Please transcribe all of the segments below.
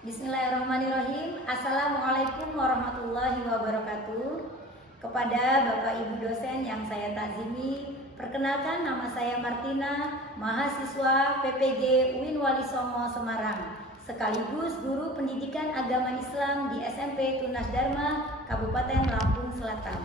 Bismillahirrahmanirrahim. Assalamualaikum warahmatullahi wabarakatuh. Kepada Bapak Ibu dosen yang saya takzimi, perkenalkan nama saya Martina, mahasiswa PPG UIN Wali Songo Semarang, sekaligus guru pendidikan agama Islam di SMP Tunas Dharma, Kabupaten Lampung Selatan.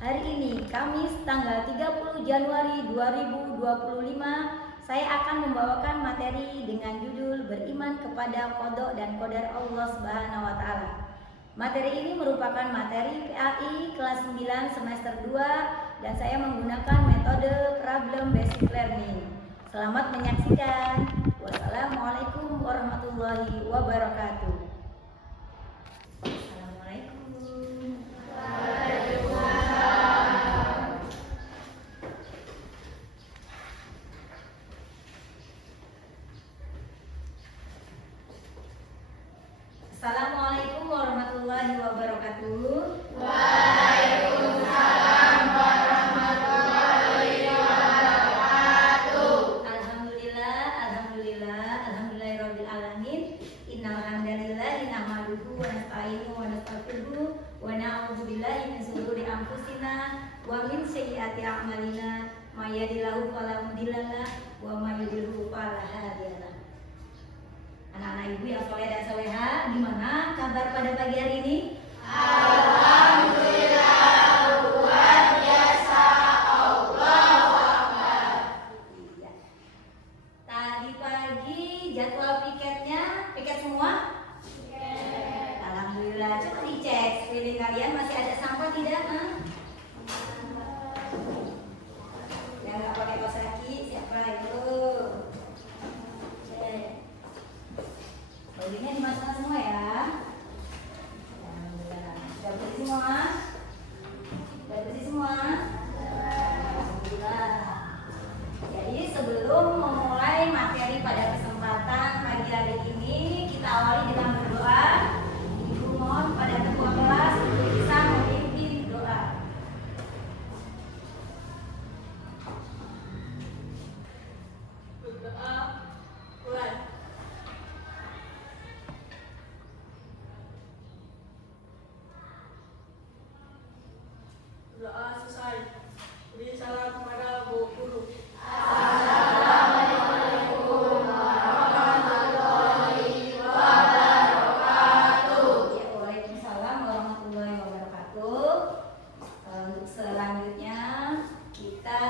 Hari ini, Kamis tanggal 30 Januari 2025, saya akan membawakan materi dengan judul Beriman kepada Qada dan Qadar Allah Subhanahu wa Ta'ala. Materi ini merupakan materi PAI kelas 9 semester 2 dan saya menggunakan metode problem basic learning. Selamat menyaksikan. Wassalamualaikum warahmatullahi wabarakatuh. Assalamualaikum warahmatullahi wabarakatuh. Waalaikumsalam warahmatullahi wabarakatuh. Alhamdulillahirabbil alamin. Innal hamdalillah nahmaduhu wa nasta'inuhu wa nastaghfiruh wa na'udzu billahi min shururi anfusina wa min sayyiati a'malina. May yahdihillahu fala mudilla lahu wa may yudlil fala hadiya lahu. Anak-anak ibu yang soleh dan soleha, gimana kabar pada pagi hari ini? Alhamdulillah, luar biasa, Allahu Akbar. Iya. Tadi pagi jadwal piket semua? Piket. Alhamdulillah, coba dicek sekeliling kalian masih ada sampah tidak? Yang nggak pakai kaos kaki siapa itu? Bajunya dimasukkan semua ya. Alhamdulillah. Sudah bersih semua? Sudah bersih semua? Alhamdulillah. Jadi sebelum memulai materi pada kesempatan pagi hari ini, kita awali dengan berdoa. Ibu mohon pada ketua kelas untuk bisa memimpin doa. Berdoa, mulai. Doa selesai. Beri salam kepada Bu Guru. Assalamualaikum warahmatullahi wabarakatuh. Ya, waalaikumsalam warahmatullahi wabarakatuh. Untuk selanjutnya kita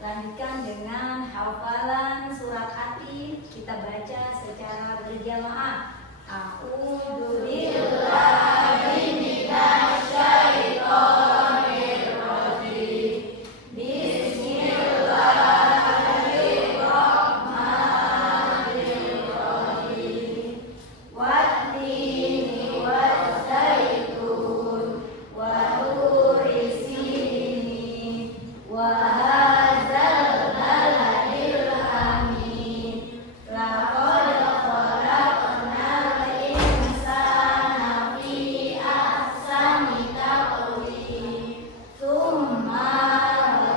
lanjutkan dengan hafalan surat Atif. Kita baca secara berjamaah. A'udzu billahi minasyaitonir rajim. Bismillahirrahmanirrahim. Wattini waszaitun wa turi sinin wa hadzal baladil amin. Laqad khalaqnal insana fi ahsani taqwim. Tsumma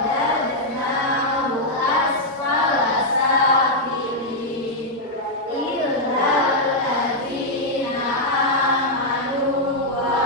radadnahu asfala safilin. Illal ladzina amanu wa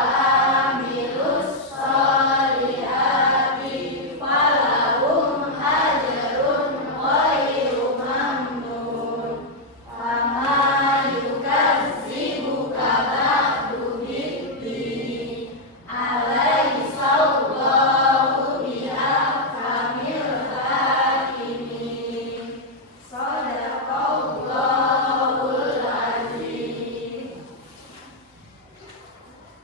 amilus sholihati falahum ajrun ghairu mamnun. Fama yukazzibuka ba'du biddin. Alaihissallahu bihakamil hakimin. Shadaqallahul azim.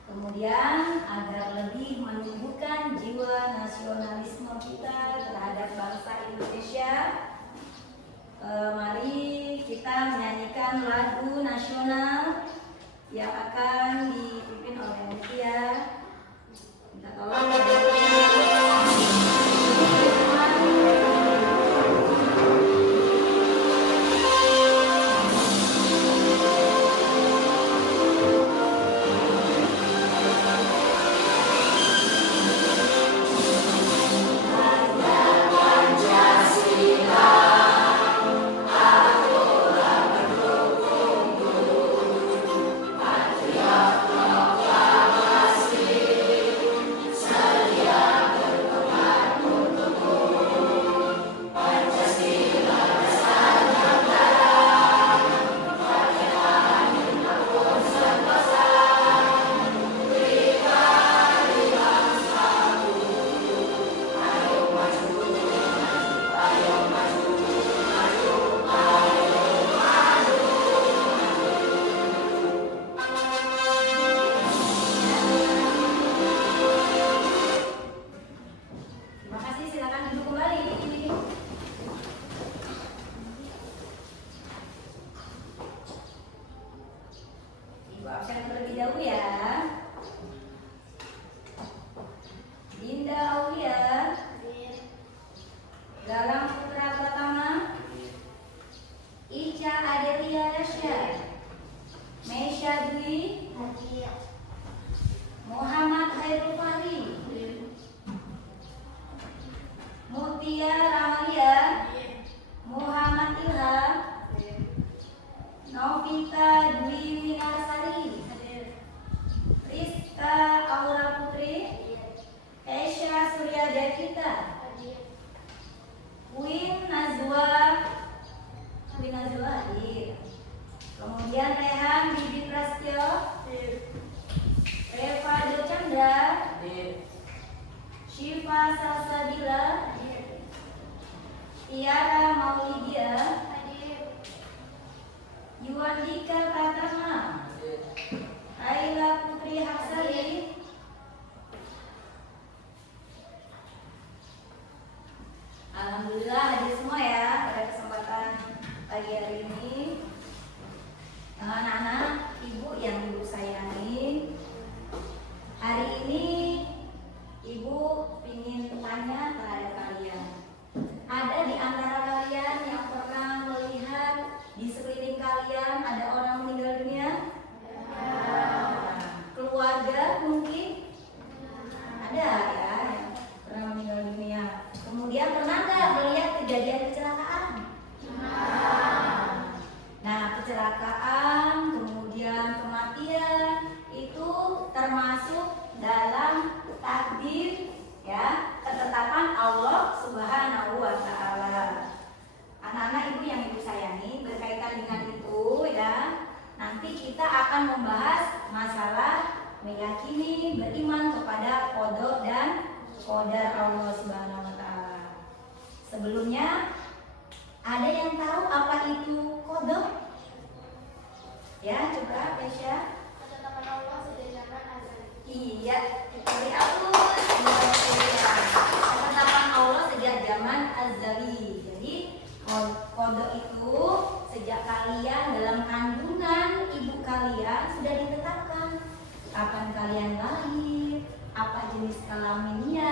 Kemudian agar lebih menumbuhkan jiwa nasionalisme kita terhadap bangsa Indonesia, mari kita menyanyikan lagu nasional yang akan dipimpin oleh Mutia. Minta tolong. Pancasila, aturan pendukung terlebih dahulu ya. Dinda Aulia, Galang Putra Pertama, Ica Adelia Rasya, Meisha Dwi, Muhammad Hairul Fahri, Mutia Ramalia, Muhammad Ilham, Novita Dwi Winarsari, Rizka Aura Putri, Esya Surya Devita, Win Nazwa hadir. Kemudian Rehan Bibi Prasetyo, Reva Jochandra, Syifa Salsabila, Tiara Maulidia, Yuandika Pratama, Aila Putri Hapsari, alhamdulillah hadir semua ya pada kesempatan pagi hari ini. Anak-anak, ibu yang ibu sayangi, hari ini ibu ingin tanya terhadap kalian. Ada di antara kalian yang pernah melihat di sekeliling kalian ada orang meninggal dunia? Keluarga mungkin? Ada ya yang pernah meninggal dunia. Kemudian pernah nggak melihat kejadian kecelakaan? Nah, kecelakaan, kemudian kematian itu termasuk dalam takdir ya, ketetapan Allah Subhanahu wa taala. Anak-anak ibu yang ibu sayangi, berkaitan dengan itu ya, nanti kita akan membahas masalah meyakini, beriman kepada qada dan qadar Allah Subhanahu wa taala. Sebelumnya ada yang tahu apa itu qada? Ya, coba Aisyah. Ketetapan Allah sejak zaman azali. Iya, dari Allah. Ketetapan Allah sejak zaman azali. Jadi qada itu sejak kalian dalam kandungan ibu kalian sudah ditetapkan. Kapan kalian lahir, apa jenis kelaminnya,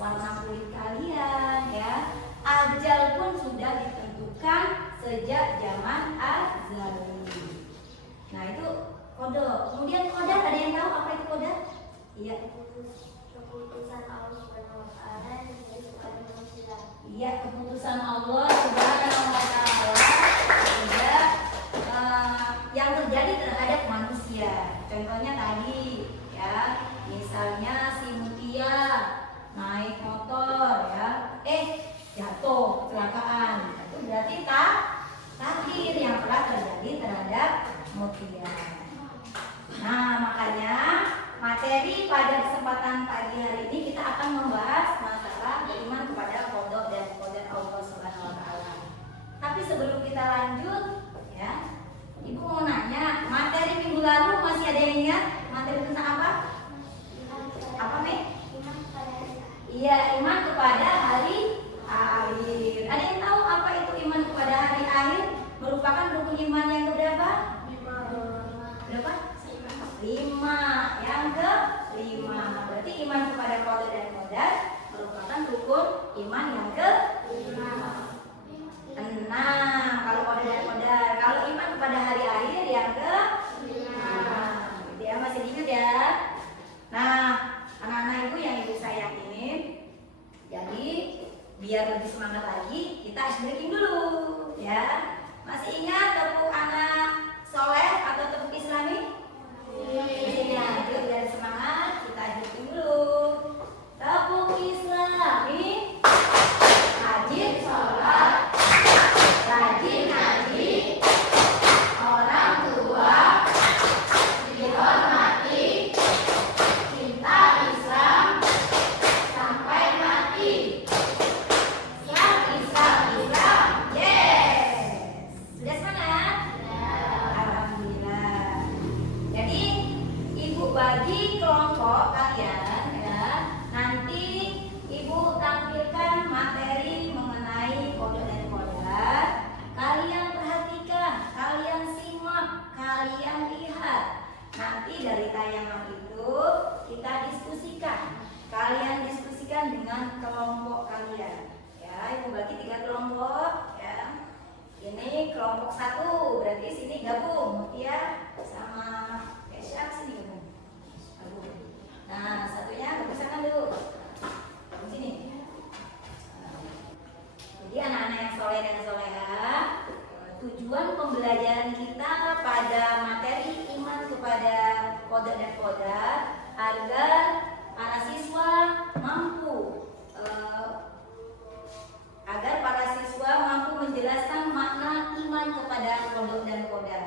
warna kulit kalian ya. Ajal pun sudah ditentukan sejak zaman azali. Nah itu qada. Kemudian qadar, ada yang tahu apa itu qadar? Iya. Keputusan Allah Subhanahu wa taala yang menjadi kepada manusia. Iya, keputusan Allah Subhanahu wa taala yang terjadi terhadap manusia. Contohnya tadi ya, misalnya si Mutia naik motor ya, jatuh, kecelakaan. Itu berarti takdir yang telah terjadi terhadap Mutia. Nah, makanya materi pada kesempatan pagi hari ini kita akan membahas masalah beriman kepada qada dan qadar Allah Subhanahu wa taala. Tapi sebelum kita lanjut ya, Ibu mau nanya, materi minggu lalu masih ada yang ingat? Materi tentang apa? Apa, Mek? Iman kepada hari akhir. Iya, iman kepada hari akhir. Ada yang tahu apa itu iman kepada hari akhir? Merupakan rukun iman yang keberapa? Berapa? 5. Yang ke-5. Berarti iman kepada qada dan qadar merupakan rukun iman yang ke-5. 6 kalau qada dan qadar. Kalau iman kepada hari akhir yang ke-5. Ya, masih diingat ya. Nah, anak-anak ibu yang ibu sayangin, jadi biar lebih semangat lagi, kita ice breaking dulu ya. Masih ingat tepuk anak soleh atau tepuk islami? Iya, yuk biar semangat kita ice breaking dulu. Tepuk islami, rajin sholat, rajin ngaji, orang tua dihormati, cinta Islam sampai mati. Islam, Islam, Islam, yes. Sudah semangat? pembelajaran kita pada materi iman kepada qada dan qadar agar para siswa mampu menjelaskan makna iman kepada qada dan qadar.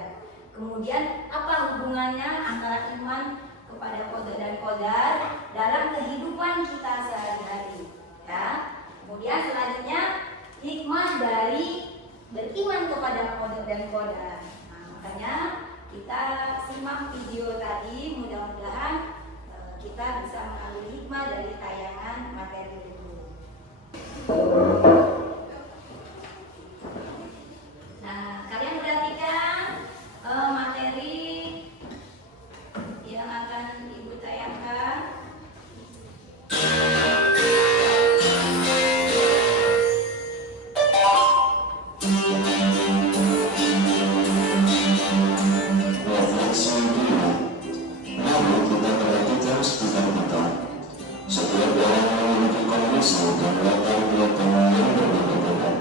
Kemudian apa hubungannya antara iman kepada qada dan qadar dalam kehidupan kita sehari-hari, ya. Kemudian selanjutnya hikmah dari beriman kepada qada dan qadar. Nah, makanya kita simak video tadi, mudah-mudahan kita bisa mengambil hikmah dari tayangan materi itu. Nah, kalian perhatikan materi yang akan Ibu tayangkan. Setiap orang memiliki kondisi dan latar belakang yang berbeda-beda.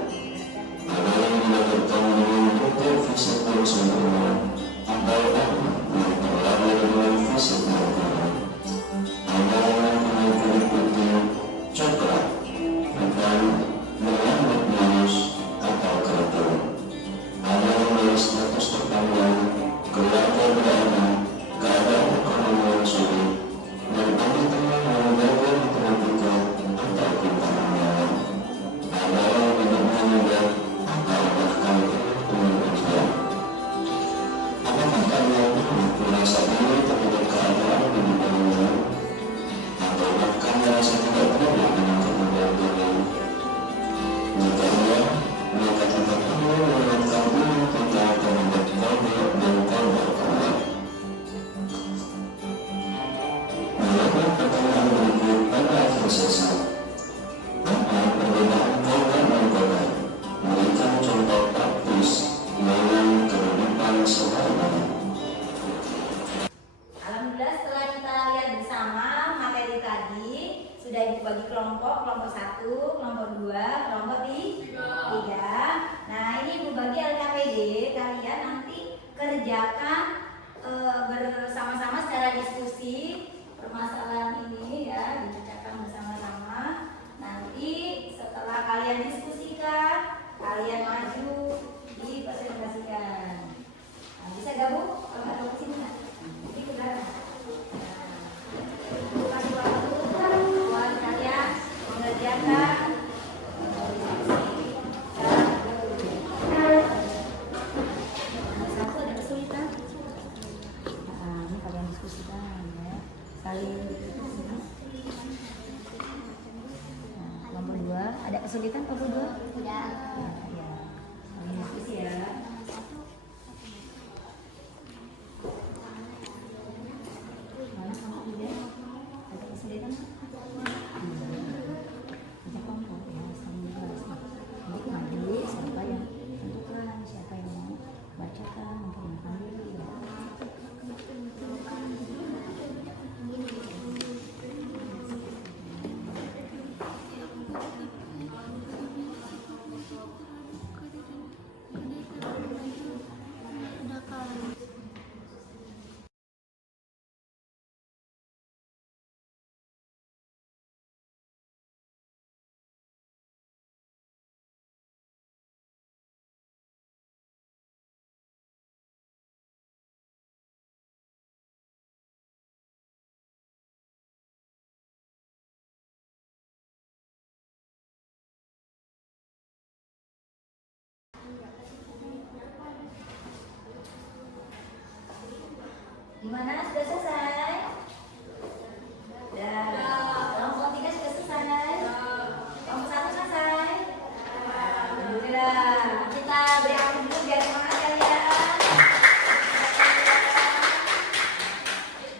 Ada yang dilahirkan dengan bentuk fisik yang sempurna, ada yang terlahir dengan fisik yang kurang. Ada yang punya kulit putih, coklat, hitam, merambut mulus, atau keriting. Ada yang dari status terpandang, keluarga beranak, keadaan ekonomi yang sulit, dan teman-teman yang gagal diperhatikan atau pintar-pintar. Ada yang hidupnya mudah atau bahkan dengan ujian. Apakah kalian merasa diri terhadap keadaan di dunia, atau bahkan merasa tidak pernah dengan kemudian diri? Jika iya, maka kita perlu mengingatkan diri kita terhadap qada dan qadar Allah. Melakukan pertanyaan berikut pada akhir sesi. Apa perbedaan qada dan qadar? Berikan contoh praktis dalam kehidupan sehari-hari. Alhamdulillah, setelah kita lihat bersama materi tadi, sudah Ibu bagi kelompok 1, kelompok 2, kelompok 3. Nah, ini Ibu bagi LKPD, kalian nanti kerjakan bersama-sama secara diskusi permasalahan ini, ya, dikerjakan bersama-sama. Nanti setelah kalian diskusikan, kalian maju dipresentasikan. Nah, bisa gabung? Kalau nggak gabung sini, ini ke belakang. Nah, kasih waktu buat kalian mengerjakan diskusi secara satu ada kesulitan. Nah, ini kalian diskusikan, ya. Saling. Nah, kelompok 2 ada kesulitan kelompok 2? Tidak. Ya. Saling diskusi, ya. Mana kelompok 3? Ada kesulitan? Ada kelompok, ya, saling bahas. Nanti maju siapa yang tentukan, siapa yang mau bacakan, memperkenalkan diri, ya. Gimana? Sudah selesai? Sudah. Kelompok 3 sudah selesai? Kelompok 1 selesai? Alhamdulillah. Kita beri aplaus dulu biar semangat kalian.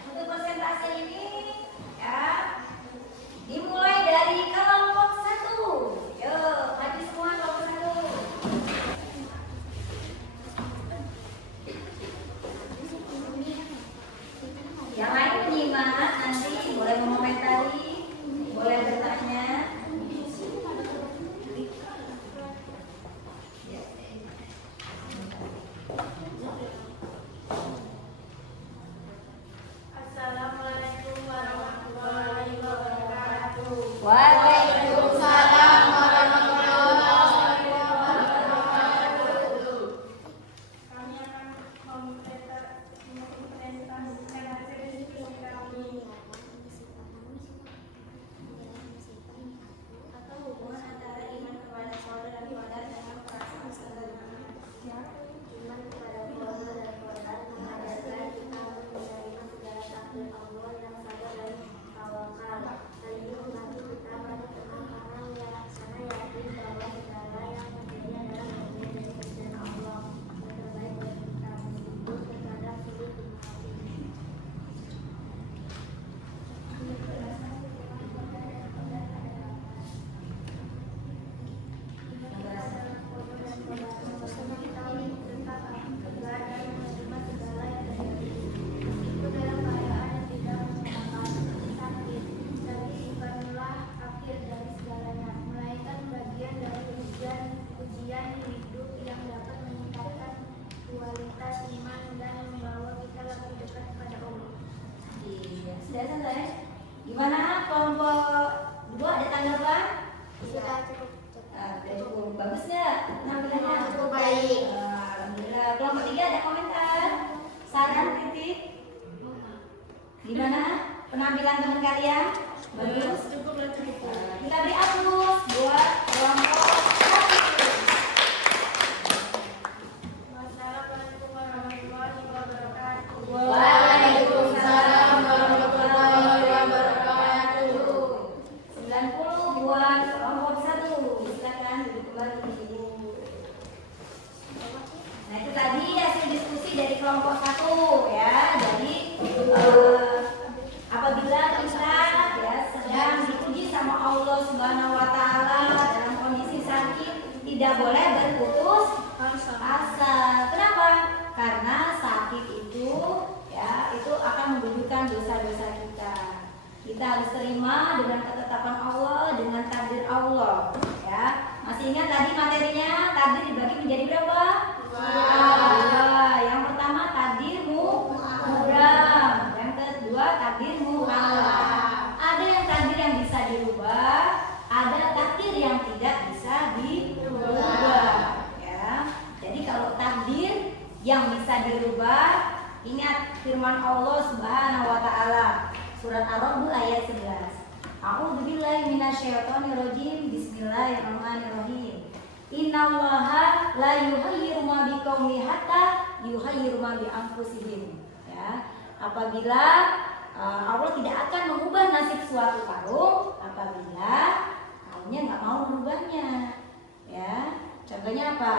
Untuk presentasi ini, ya, dimulai dari kelompok 1. Yuk, maju semua kelompok 1. Ya, iman dan membawa kita lebih dekat kepada Allah. Iya, sudah selesai. Gimana kelompok 2 ada tanggapan? Sudah cukup. Cukup. Bagus nggak penampilannya? Cukup baik. Alhamdulillah. Kelompok 3 ada komentar? Saran, titik? Gimana penampilan teman kalian? Bagus. Cukup. Kita beri aplaus buat kelompok 1. Wassalamualaikum warahmatullahi wabarakatuh. Waalaikumsalam warahmatullahi wabarakatuh. 90 buat kelompok 1. Silakan duduk kembali. Nah, itu tadi hasil diskusi dari kelompok 1 ya. Jadi apabila kita ya sedang diuji sama Allah Subhanahu wa taala dalam kondisi sakit, tidak boleh berputus asa. Kenapa? Karena sakit itu ya itu akan menggugurkan dosa-dosa kita. Kita harus terima dengan ketetapan Allah, dengan takdir Allah ya. Masih ingat tadi materinya? Takdir dibagi menjadi berapa? Dua. Yang pertama takdir mubram, yang kedua takdir muhallal. Ada yang takdir yang bisa dirubah, ada takdir yang tidak bisa dirubah ya. Jadi kalau takdir yang bisa dirubah, ingat firman Allah Subhanahu wa taala surat Ar-Ra'd ayat 11. A'udzubillahi minasyaitonirrajim. Bismillahirrahmanirrahim. Innallaha la yughayyiru ma biqaumin hatta yughayyiru ma bi anfusihim. Ya, apabila Allah tidak akan mengubah nasib suatu kaum apabila kaumnya nggak mau merubahnya. Ya, contohnya apa?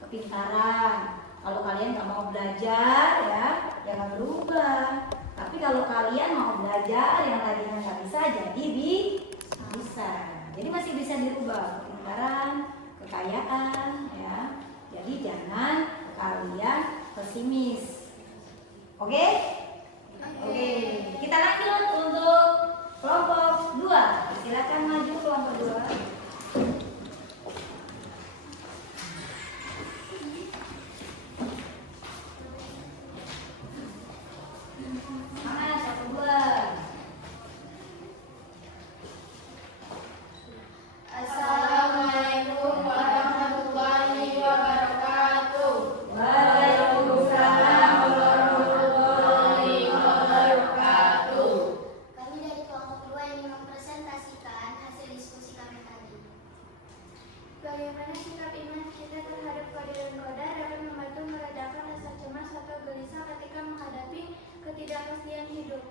Kepintaran. Kalau kalian nggak mau belajar, ya jangan berubah. Tapi kalau kalian mau belajar yang lainnya nggak bisa, jadi bisa. Jadi masih bisa dirubah. Kepintaran, kekayaan, ya. Jadi jangan kalian pesimis. Oke? Oke. Kita lanjut untuk kelompok 2. Silakan maju kelompok 2. Mana satu dua? Assalamualaikum warahmatullahi wabarakatuh. Waalaikumsalam warahmatullahi wabarakatuh. Kami dari kelompok 2 ingin mempresentasikan hasil diskusi kami tadi. Bagaimana sikap iman kita terhadap qada dan qadar dapat membantu meredakan rasa cemas atau gelisah ketika menghadapi ketidakpastian hidup,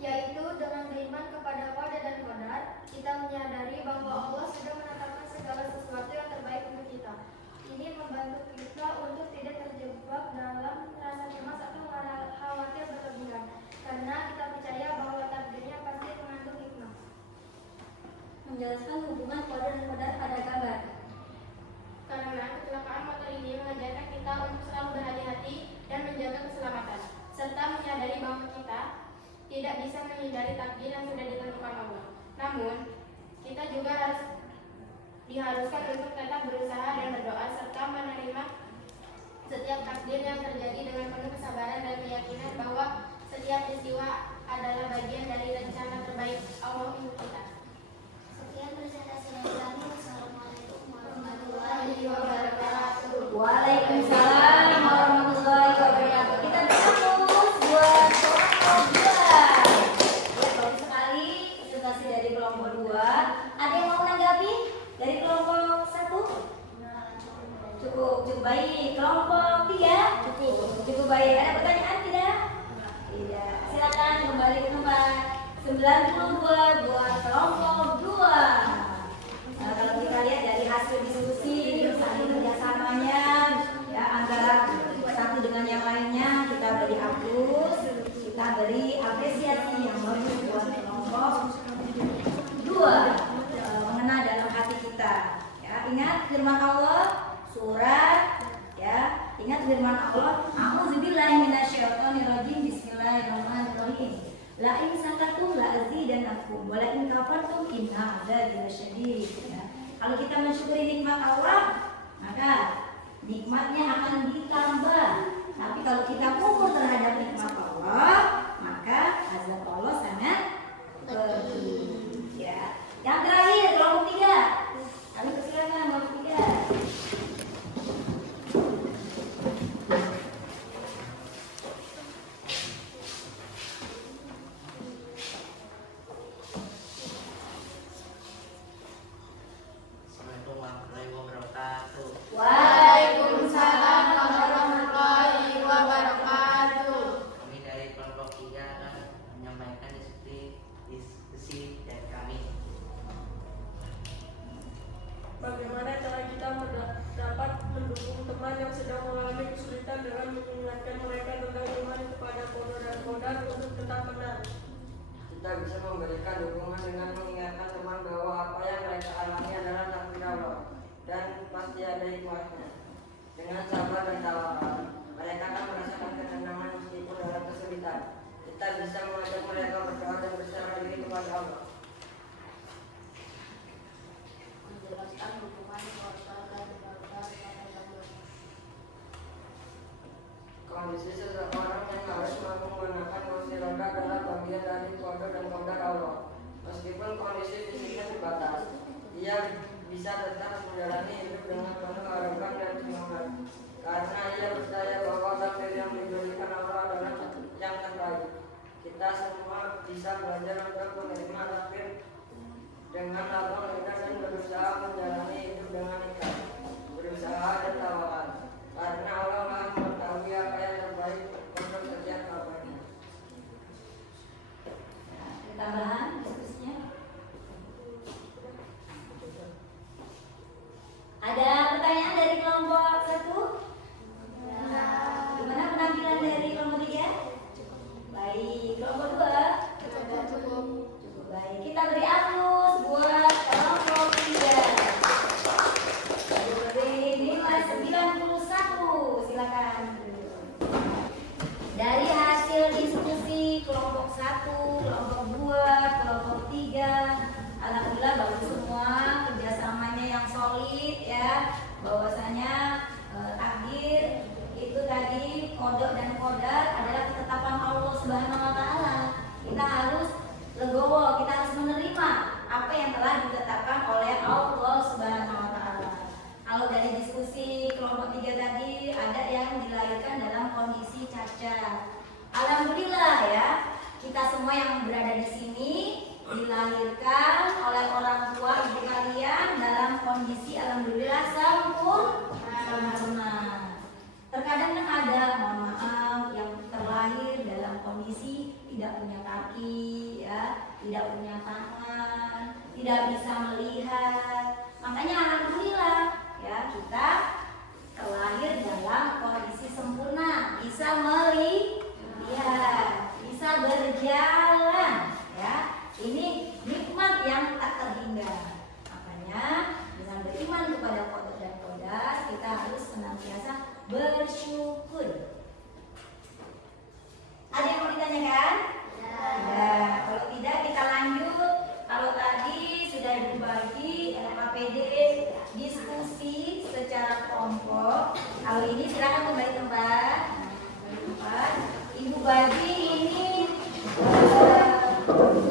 yaitu dengan beriman kepada qada dan qadar, kita menyadari bahwa Allah sudah menetapkan segala sesuatu yang terbaik untuk kita. Ini membantu kita untuk tidak terjebak dalam rasa cemas atau khawatir berlebihan, karena kita percaya bahwa takdirnya pasti mengandung hikmah. Menjelaskan hubungan qada dan qadar pada gambar. Karena kecelakaan motor ini mengajarkan kita untuk selalu berhati-hati dan menjaga keselamatan, serta menyadari bahwa kita tidak bisa menghindari takdir yang sudah ditentukan Allah. Namun, kita juga diharuskan untuk tetap berusaha dan berdoa serta menerima setiap takdir yang terjadi dengan penuh kesabaran dan keyakinan bahwa setiap peristiwa adalah bagian dari rencana terbaik Allah untuk kita. Sekian presentasi dari kami. Wassalamualaikum warahmatullahi wabarakatuh. Waalaikumsalam warahmatullahi wabarakatuh. Kita berfokus buat kelompok 2. Ya, bagus sekali presentasi dari kelompok 2. Ada yang mau menanggapi dari kelompok 1? Cukup baik. Kelompok 3? Cukup baik. Ada pertanyaan tidak? Tidak. Silakan kembali ke tempat. 92 buat kelompok 2. Nah, kalau kita lihat dari hasil diskusi, saling kerjasamanya ya antara satu dengan yang lainnya, kita beri aplaus, kita beri apresiasi yang bagus buat kelompok 2 mengena dalam hati kita. Ya, ingat firman Allah surat ya, ingat firman Allah, A'udzubillahi minasyaitonirrajim. Bismillahirrahmanirrahim. La in sakatum la azidanakum wa la in kafartum inna adzabi lasyadid. Ya. Kalau kita mensyukuri nikmat Allah, maka nikmatnya akan ditambah. mengingatkan mereka tentang iman kepada qada dan qadar untuk tetap benar. Kita bisa memberikan dukungan dengan mengingatkan teman bahwa apa yang mereka alami adalah takdir Allah dan pasti ada hikmahnya. Dengan sabar dan tawakal, mereka akan merasakan ketenangan meskipun dalam kesulitan. Kita bisa mengajak mereka berdoa dan berserah diri kepada Allah. Menjelaskan hubungan korban dan korban pada zaman. Kondisi seseorang yang harus menggunakan kursi roda adalah bagian dari qada dan qadar Allah. Meskipun kondisi fisiknya terbatas, ia bisa tetap menjalani hidup dengan penuh harapan dan semangat. Karena ia percaya bahwa takdir yang diberikan Allah adalah yang terbaik. Kita semua bisa belajar untuk menerima takdir dengan lapang dada dan berusaha menjalani hidup dengan ikhlas, berusaha dan tawakal. Karena Allah Maha mengetahui apa yang terbaik untuk setiap hambanya. Ada tambahan diskusinya? Ada pertanyaan dari kelompok 1? Gimana penampilan dari kelompok 3? Baik, kelompok 2? Cukup baik. Kita beri aplaus buat kelompok 3. Beri nilai 91. Silakan. Dari hasil diskusi kelompok 1, kelompok 2, kelompok 3, alhamdulillah bagus semua, kerjasamanya yang solid ya. Bahwasanya takdir itu tadi kodok dan kodar adalah ketetapan Allah Subhanahu wa taala. Kita harus legowo, kita harus menerima apa yang telah ditetapkan oleh Allah Subhanahu wa taala. Kalau dari diskusi kelompok 3 tadi ada yang dilahirkan dalam kondisi cacat. Alhamdulillah ya, kita semua yang berada di sini dilahirkan oleh orang tua ibu kalian dalam kondisi alhamdulillah sempurna. Terkadang kan ada, mohon maaf, yang terlahir dalam kondisi tidak punya kaki, ya, tidak punya tangan, tidak bisa melihat. Makanya alhamdulillah ya kita terlahir dalam kondisi sempurna, bisa melihat, bisa berjalan, ya. Ini nikmat yang tak terhingga. Makanya dengan beriman kepada qada dan qadar, kita harus senantiasa bersyukur. Ada yang mau ditanyakan? Ya. Kalau tidak kita lanjut. Kalau tadi sudah dibagi LKPD diskusi secara kelompok. Kalau ini silakan kembali tempat. Ibu bagi ini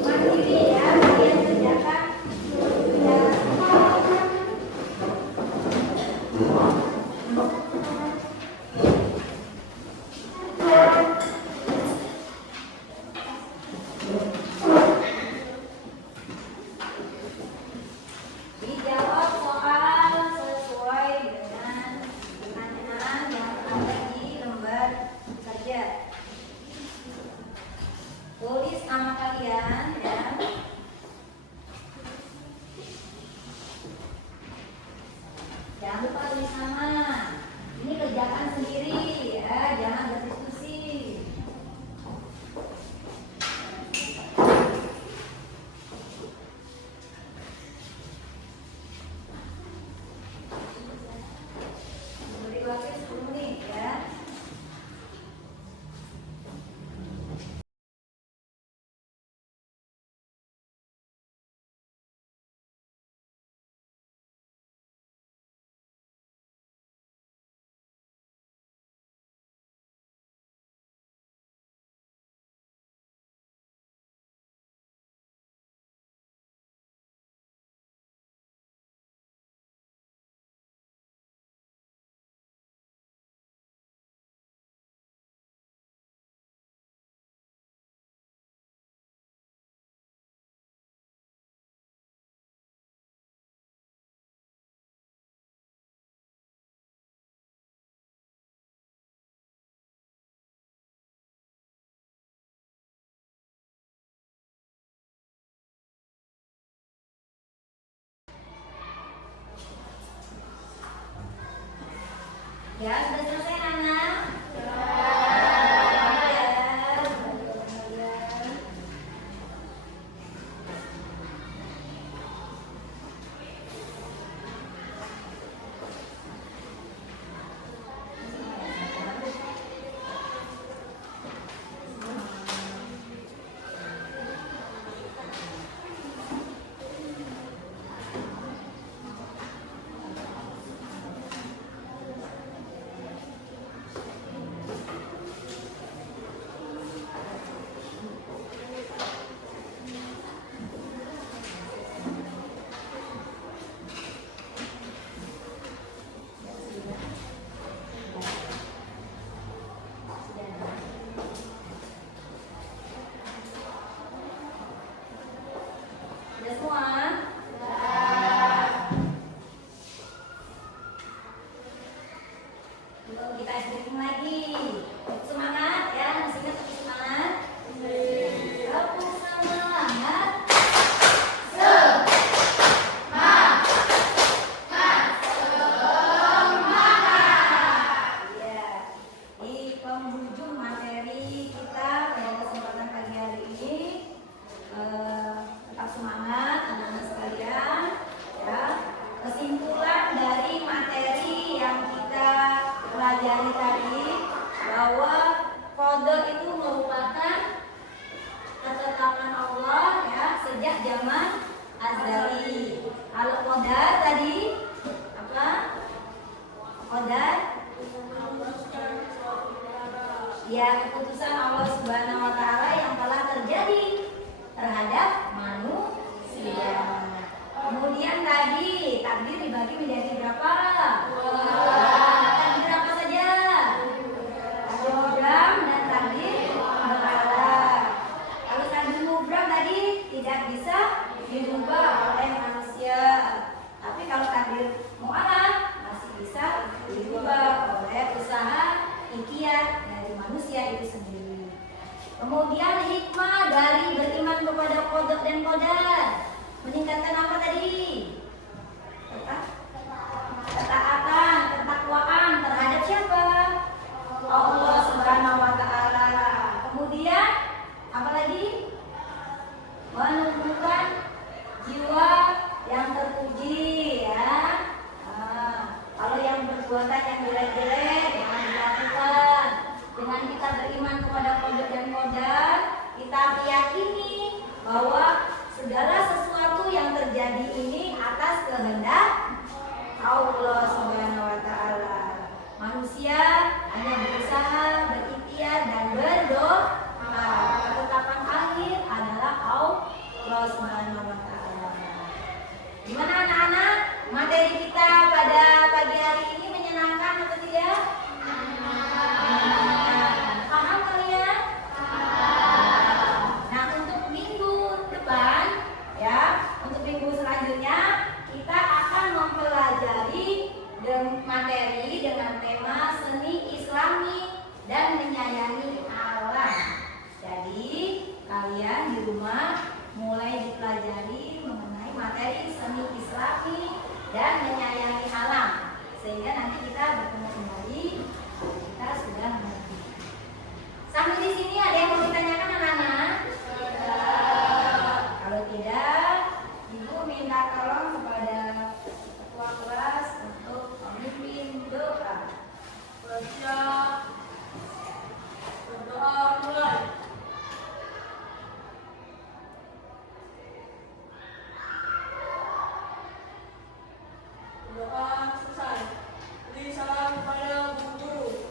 mandiri ya, kalian kerjakan. Dijawab soal sesuai dengan pertanyaan yang ada di lembar kerja. Tulis nama kalian ya. Jangan lupa tulis nama. Ini kerjakan sendiri ya, jangan berdiskusi. Beri waktu 10 menit ya. Ya, sudah selesai anak? Qada itu merupakan ketetapan Allah ya sejak zaman azali. Kalau qadar tadi apa? Qadar ya keputusan Allah Subhanahu wa taala yang telah terjadi terhadap manusia. Kemudian tadi takdir dibagi menjadi berapa? Takdir apa saja? Takdir mubram dan takdir mu'allaq. Kalau takdir mubram tadi tidak bisa dirubah oleh manusia. Tapi kalau takdir mu'allaq masih bisa dirubah oleh usaha ikhtiar dari manusia itu sendiri. Kemudian hikmah dari beriman kepada qada dan qadar meningkatkan apa tadi? Ketaatan, ketakwaan terhadap siapa? Allah Subhanahu wa taala. Kemudian apa lagi? Menumbuhkan jiwa yang terpuji ya. Kalau yang perbuatan yang jelek-jelek jangan dilakukan. Dengan kita beriman kepada qada dan qadar, kita meyakini bahwa segala sesuatu yang terjadi ini atas kehendak Allah Subhanahu wa taala. Manusia hanya berusaha, berikhtiar dan berdoa. Ketetapan akhir adalah Allah Subhanahu wa taala. Gimana anak-anak? Materi kita pada pagi hari ini menyenangkan atau tidak? Paham kalian? Nah, untuk minggu depan ya, untuk minggu selanjutnya kita akan mempelajari materi dengan tema seni Islami dan menyayangi alam. Jadi kalian di rumah mulai dipelajari mengenai materi seni Islami dan menyayangi alam, sehingga nanti kita bertemu kembali kita sudah mengerti. Sampai di sini ada yang mau ditanyakan anak-anak? Kalau tidak, ibu minta tolong kepada ketua kelas untuk memimpin doa. Bersiap. Berdoa mulai. Doa selesai. Beri salam kepada Bu Guru.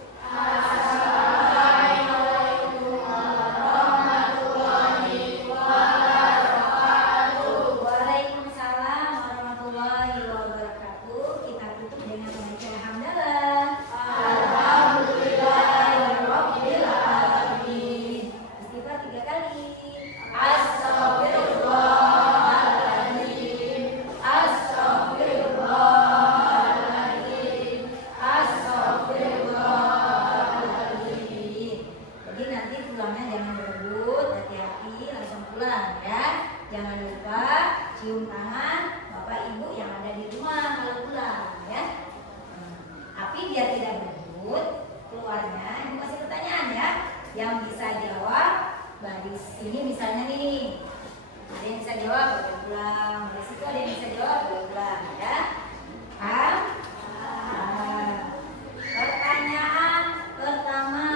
Waalaikumsalam warahmatullahi wabarakatuh. Kita tutup dengan membaca hamdalah. Alhamdulillahirabbil alamin. Istighfar 3 kali. Astagfirullahaladzim. Astagfirullahaladzim. Astagfirullahaladzim. Jadi nanti pulangnya jangan berebut, hati-hati langsung pulang ya. Jangan lupa cium tangan bapak ibu yang ada di rumah kalau pulang ya. Tapi biar tidak berebut, keluarnya ibu kasih pertanyaan ya. Yang bisa jawab baris ini misalnya nih. Ada yang bisa jawab boleh pulang. Baris itu ada yang bisa jawab boleh pulang ya. Paham? Pertanyaan pertama,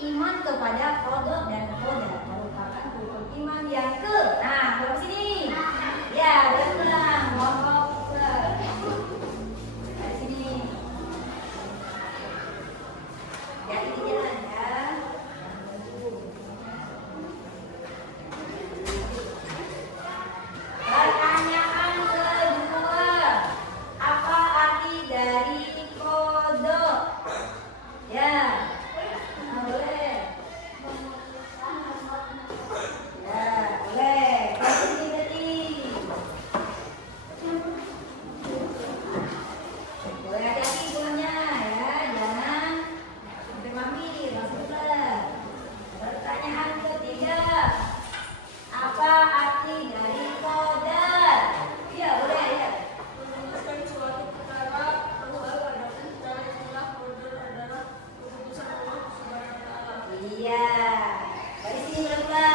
iman kepada qada dan qadar merupakan rukun iman yang ke. Nah, belum sini. Ya, boleh pulang. Mohon pulang. Dari sini. Jadi di jalan ya. Pertanyaan kedua, apa arti dari qada? Ya, boleh. Ya, boleh. Kasih ini tadi. Boleh hati-hati pulangnya ya, jangan sampai mami langsung pulang. Pertanyaan ketiga, apa arti dari qadar? Iya, boleh ya. Memutuskan suatu perkara bahwa adapun secara istilah qadar adalah keputusan Allah Subhanahu wa taala. Iya. Dari sini pelan-pelan.